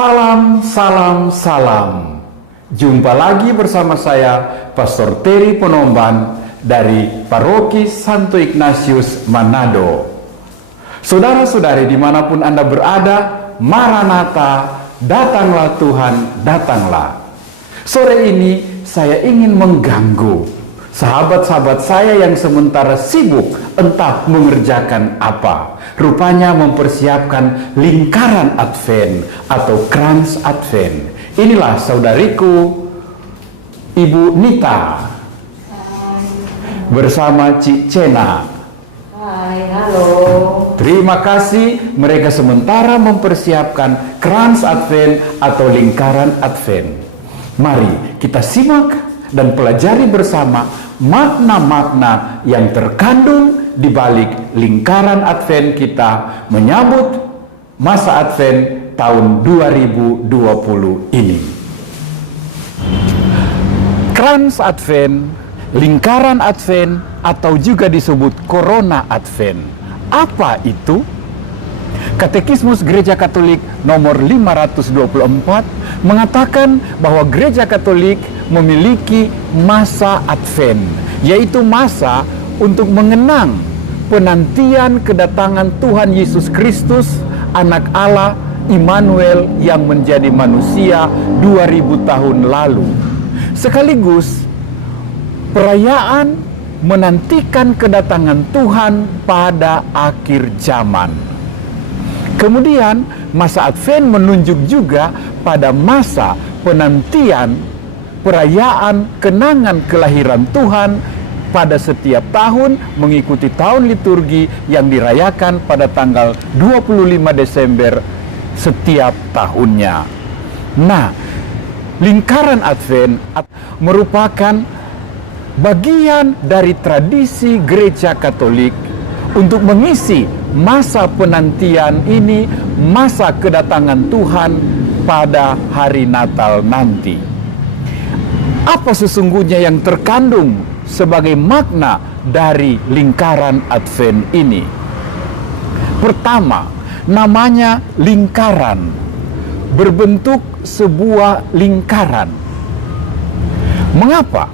Salam, salam, salam. Jumpa lagi bersama saya, Pastor Terry Penomban dari Paroki Santo Ignatius Manado. Saudara-saudari dimanapun Anda berada, Maranatha, datanglah Tuhan, datanglah. Sore ini saya ingin mengganggu sahabat-sahabat saya yang sementara sibuk entah mengerjakan apa. Rupanya mempersiapkan lingkaran Advent atau krans Advent. Inilah saudariku, Ibu Nita bersama Cik Cena. Hai, halo. Terima kasih, mereka sementara mempersiapkan krans Advent atau lingkaran Advent. Mari kita simak dan pelajari bersama makna-makna yang terkandung di balik lingkaran Advent kita menyambut masa Advent tahun 2020 ini. Krans Advent, lingkaran Advent, atau juga disebut Corona Advent. Apa itu? Katekismus Gereja Katolik nomor 524 mengatakan bahwa Gereja Katolik memiliki masa Advent, yaitu masa untuk mengenang penantian kedatangan Tuhan Yesus Kristus, Anak Allah, Immanuel yang menjadi manusia 2000 tahun lalu. Sekaligus perayaan menantikan kedatangan Tuhan pada akhir zaman. Kemudian masa Advent menunjuk juga pada masa penantian perayaan kenangan kelahiran Tuhan pada setiap tahun mengikuti tahun liturgi yang dirayakan pada tanggal 25 Desember setiap tahunnya. Nah, lingkaran Advent merupakan bagian dari tradisi Gereja Katolik untuk mengisi masa penantian ini, masa kedatangan Tuhan pada hari Natal nanti. Apa sesungguhnya yang terkandung sebagai makna dari lingkaran Advent ini? Pertama, namanya lingkaran, berbentuk sebuah lingkaran. Mengapa?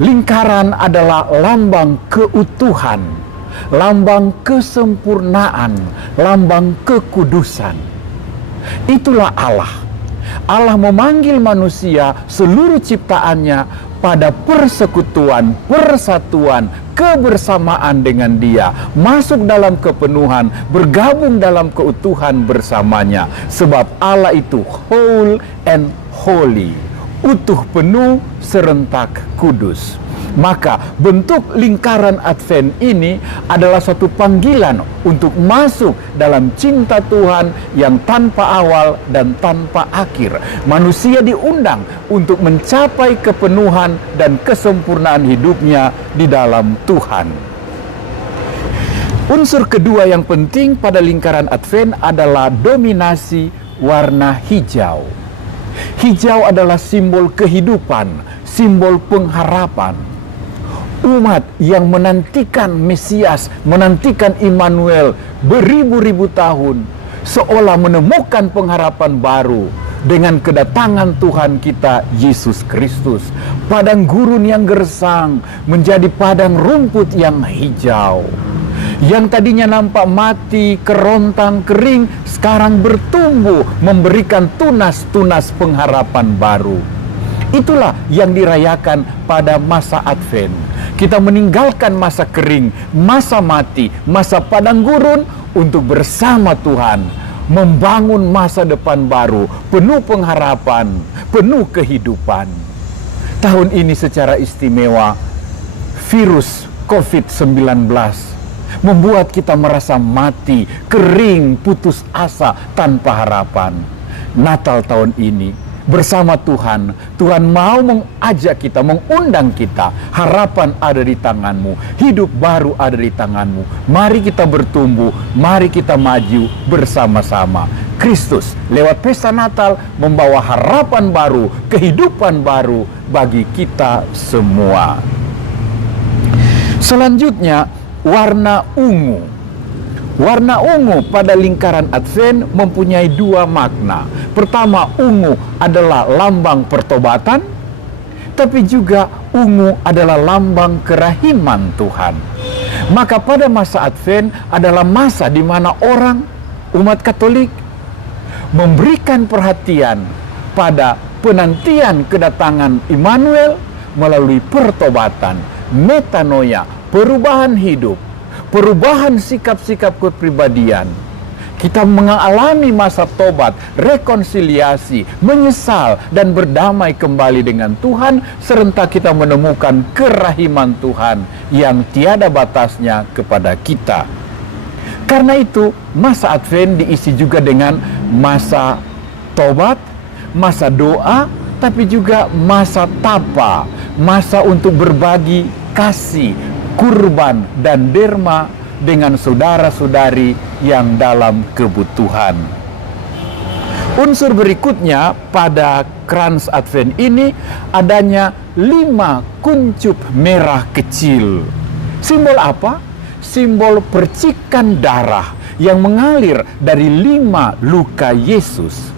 Lingkaran adalah lambang keutuhan, lambang kesempurnaan, lambang kekudusan. Itulah Allah. Allah memanggil manusia, seluruh ciptaannya, pada persekutuan, persatuan, kebersamaan dengan Dia, masuk dalam kepenuhan, bergabung dalam keutuhan bersamanya. Sebab Allah itu whole and holy, utuh, penuh, serentak, kudus. Maka bentuk lingkaran Advent ini adalah suatu panggilan untuk masuk dalam cinta Tuhan yang tanpa awal dan tanpa akhir. Manusia diundang untuk mencapai kepenuhan dan kesempurnaan hidupnya di dalam Tuhan. Unsur kedua yang penting pada lingkaran Advent adalah dominasi warna hijau. Hijau adalah simbol kehidupan, simbol pengharapan. Umat yang menantikan Mesias, menantikan Immanuel beribu-ribu tahun, seolah menemukan pengharapan baru dengan kedatangan Tuhan kita Yesus Kristus. Padang gurun yang gersang menjadi padang rumput yang hijau. Yang tadinya nampak mati, kerontang, kering, sekarang bertumbuh, memberikan tunas-tunas pengharapan baru. Itulah yang dirayakan pada masa Advent. Kita meninggalkan masa kering, masa mati, masa padang gurun untuk bersama Tuhan membangun masa depan baru, penuh pengharapan, penuh kehidupan. Tahun ini secara istimewa, virus COVID-19 membuat kita merasa mati, kering, putus asa, tanpa harapan. Natal tahun ini bersama Tuhan, Tuhan mau mengajak kita, mengundang kita. Harapan ada di tanganmu, hidup baru ada di tanganmu. Mari kita bertumbuh, mari kita maju bersama-sama. Kristus lewat pesta Natal membawa harapan baru, kehidupan baru bagi kita semua. Selanjutnya, warna ungu. Warna ungu pada lingkaran Advent mempunyai dua makna. Pertama, ungu adalah lambang pertobatan, tapi juga ungu adalah lambang kerahiman Tuhan. Maka pada masa Advent adalah masa di mana orang, umat Katolik, memberikan perhatian pada penantian kedatangan Immanuel melalui pertobatan, metanoia, perubahan hidup, perubahan sikap-sikap kepribadian. Kita mengalami masa tobat, rekonsiliasi, menyesal, dan berdamai kembali dengan Tuhan, serentak kita menemukan kerahiman Tuhan yang tiada batasnya kepada kita. Karena itu, masa Advent diisi juga dengan masa tobat, masa doa, tapi juga masa tapa, masa untuk berbagi kasih, kurban, dan derma dengan saudara-saudari yang dalam kebutuhan. Unsur berikutnya pada krans Advent ini adanya 5 kuncup merah kecil. Simbol apa? Simbol percikan darah yang mengalir dari 5 luka Yesus.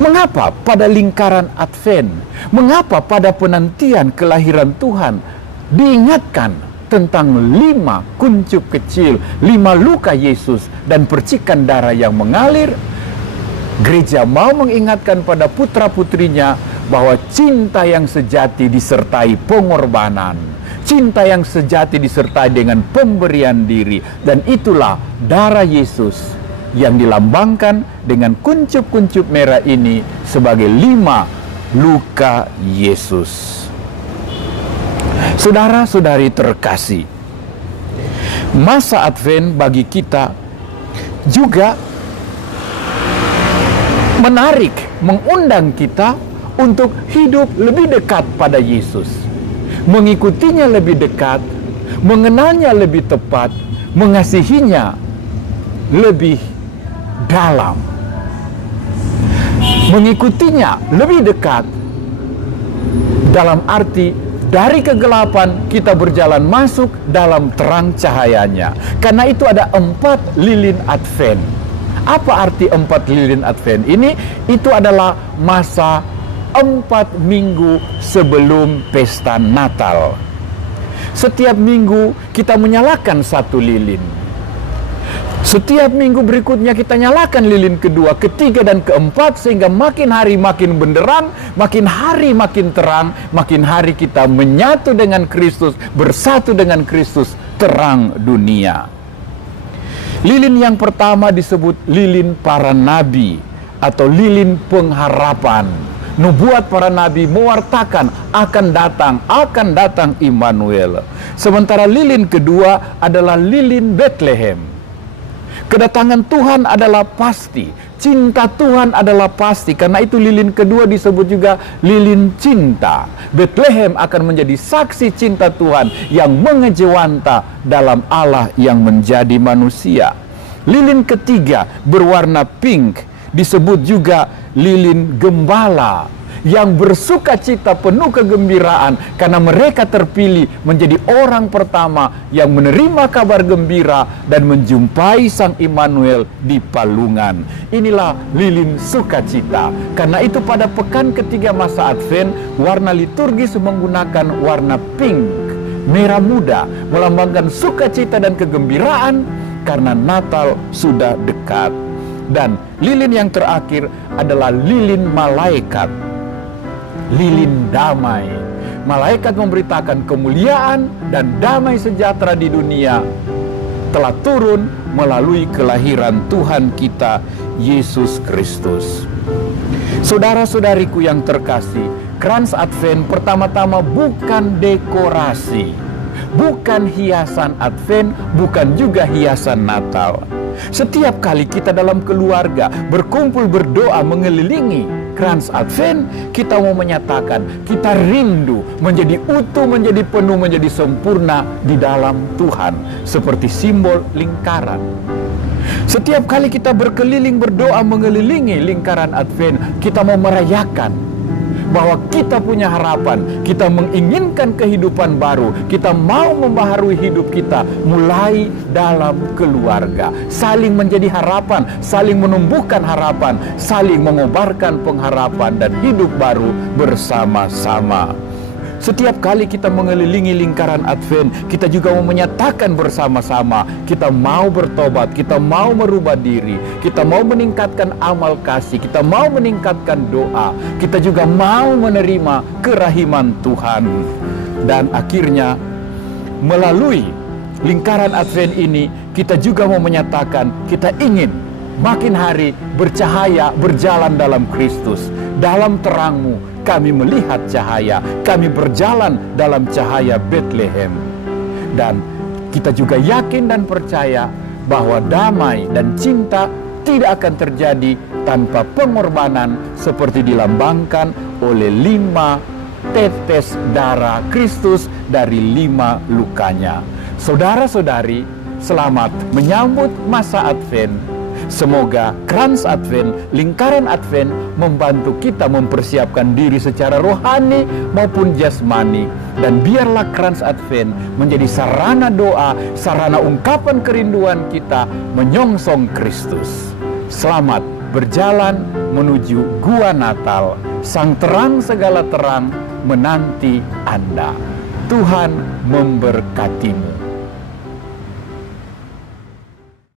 Mengapa pada lingkaran Advent, mengapa pada penantian kelahiran Tuhan diingatkan tentang 5 kuncup kecil, 5 luka Yesus dan percikan darah yang mengalir? Gereja mau mengingatkan pada putra-putrinya bahwa cinta yang sejati disertai pengorbanan, cinta yang sejati disertai dengan pemberian diri, dan itulah darah Yesus yang dilambangkan dengan kuncup-kuncup merah ini sebagai 5 luka Yesus. Saudara-saudari terkasih, masa Advent bagi kita juga menarik, mengundang kita untuk hidup lebih dekat pada Yesus, mengikutinya lebih dekat, mengenalnya lebih tepat, mengasihinya lebih dalam, mengikutinya lebih dekat dalam arti dari kegelapan kita berjalan masuk dalam terang cahayanya. Karena itu ada 4 lilin Advent. Apa arti 4 lilin Advent ini? Itu adalah masa 4 minggu sebelum pesta Natal. Setiap minggu kita menyalakan 1 lilin. Setiap minggu berikutnya kita nyalakan lilin kedua, ketiga, dan keempat, sehingga makin hari makin benderang, makin hari makin terang, makin hari kita menyatu dengan Kristus, bersatu dengan Kristus, terang dunia. Lilin yang pertama disebut lilin para nabi atau lilin pengharapan. Nubuat para nabi mewartakan akan datang Immanuel. Sementara lilin kedua adalah lilin Bethlehem. Kedatangan Tuhan adalah pasti, cinta Tuhan adalah pasti. Karena itu lilin kedua disebut juga lilin cinta. Bethlehem akan menjadi saksi cinta Tuhan yang mengejawanta dalam Allah yang menjadi manusia. Lilin ketiga berwarna pink disebut juga lilin gembala, yang bersuka cita penuh kegembiraan karena mereka terpilih menjadi orang pertama yang menerima kabar gembira dan menjumpai Sang Immanuel di palungan. Inilah lilin sukacita. Karena itu pada pekan ketiga masa Advent, warna liturgis menggunakan warna pink, merah muda, melambangkan sukacita dan kegembiraan karena Natal sudah dekat. Dan lilin yang terakhir adalah lilin malaikat, lilin damai. Malaikat memberitakan kemuliaan dan damai sejahtera di dunia telah turun melalui kelahiran Tuhan kita Yesus Kristus. Saudara-saudariku yang terkasih, krans Advent pertama-tama bukan dekorasi, bukan hiasan Advent, bukan juga hiasan Natal. Setiap kali kita dalam keluarga berkumpul berdoa mengelilingi krans Advent, kita mau menyatakan kita rindu menjadi utuh, menjadi penuh, menjadi sempurna di dalam Tuhan, seperti simbol lingkaran. Setiap kali kita berkeliling berdoa mengelilingi lingkaran Advent, kita mau merayakan bahwa kita punya harapan, kita menginginkan kehidupan baru, kita mau membaharui hidup kita mulai dalam keluarga. Saling menjadi harapan, saling menumbuhkan harapan, saling mengobarkan pengharapan dan hidup baru bersama-sama. Setiap kali kita mengelilingi lingkaran Advent, kita juga mau menyatakan bersama-sama, kita mau bertobat, kita mau merubah diri, kita mau meningkatkan amal kasih, kita mau meningkatkan doa, kita juga mau menerima kerahiman Tuhan. Dan akhirnya, melalui lingkaran Advent ini, kita juga mau menyatakan, kita ingin makin hari bercahaya, berjalan dalam Kristus. Dalam terang-Mu kami melihat cahaya, kami berjalan dalam cahaya Bethlehem. Dan kita juga yakin dan percaya bahwa damai dan cinta tidak akan terjadi tanpa pengorbanan seperti dilambangkan oleh 5 tetes darah Kristus dari 5 lukanya. Saudara-saudari, selamat menyambut masa Advent. Semoga krans Advent, lingkaran Advent membantu kita mempersiapkan diri secara rohani maupun jasmani. Dan biarlah krans Advent menjadi sarana doa, sarana ungkapan kerinduan kita menyongsong Kristus. Selamat berjalan menuju Gua Natal. Sang terang segala terang menanti Anda. Tuhan memberkatimu.